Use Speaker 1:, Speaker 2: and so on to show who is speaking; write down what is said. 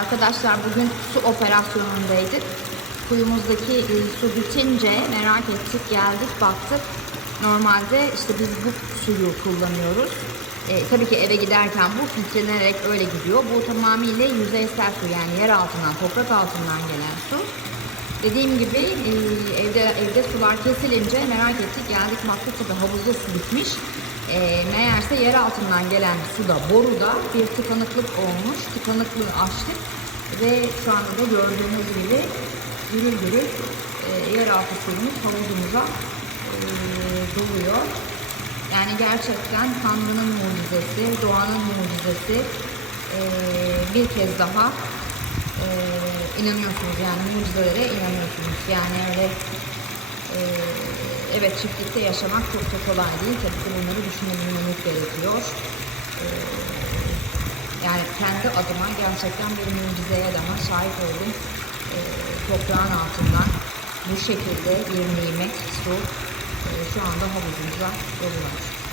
Speaker 1: Arkadaşlar bugün su operasyonundaydık. Kuyumuzdaki e, su bitince merak ettik, geldik, baktık. Normalde işte biz bu suyu kullanıyoruz. E, tabii ki eve giderken bu filtrelerek öyle gidiyor. Bu tamamıyla yüzeysel su yani yer altından, toprak altından gelen su. Dediğim gibi e, evde evde sular kesilince merak ettik geldik baktık tabii havuzda su bitmiş. E, meğerse yer altından gelen suda boruda bir tıkanıklık olmuş. Tıkanıklığı açtık ve şu anda da gördüğünüz gibi gürül gürül e, yeraltı suyumuz havuzumuza e, doluyor. Yani gerçekten Tanrı'nın mucizesi, doğanın mucizesi e, bir kez daha inanıyorsunuz yani mucizelere inanıyorsunuz. Yani öyle e, evet çiftlikte yaşamak çok da kolay değil. Tabii ki bunları düşünebilmeniz gerekiyor. E, yani kendi adıma gerçekten bir mucizeye daha şahit oldum. E, toprağın altından bu şekilde bir nimet su e, şu anda havuzumuza doluyor.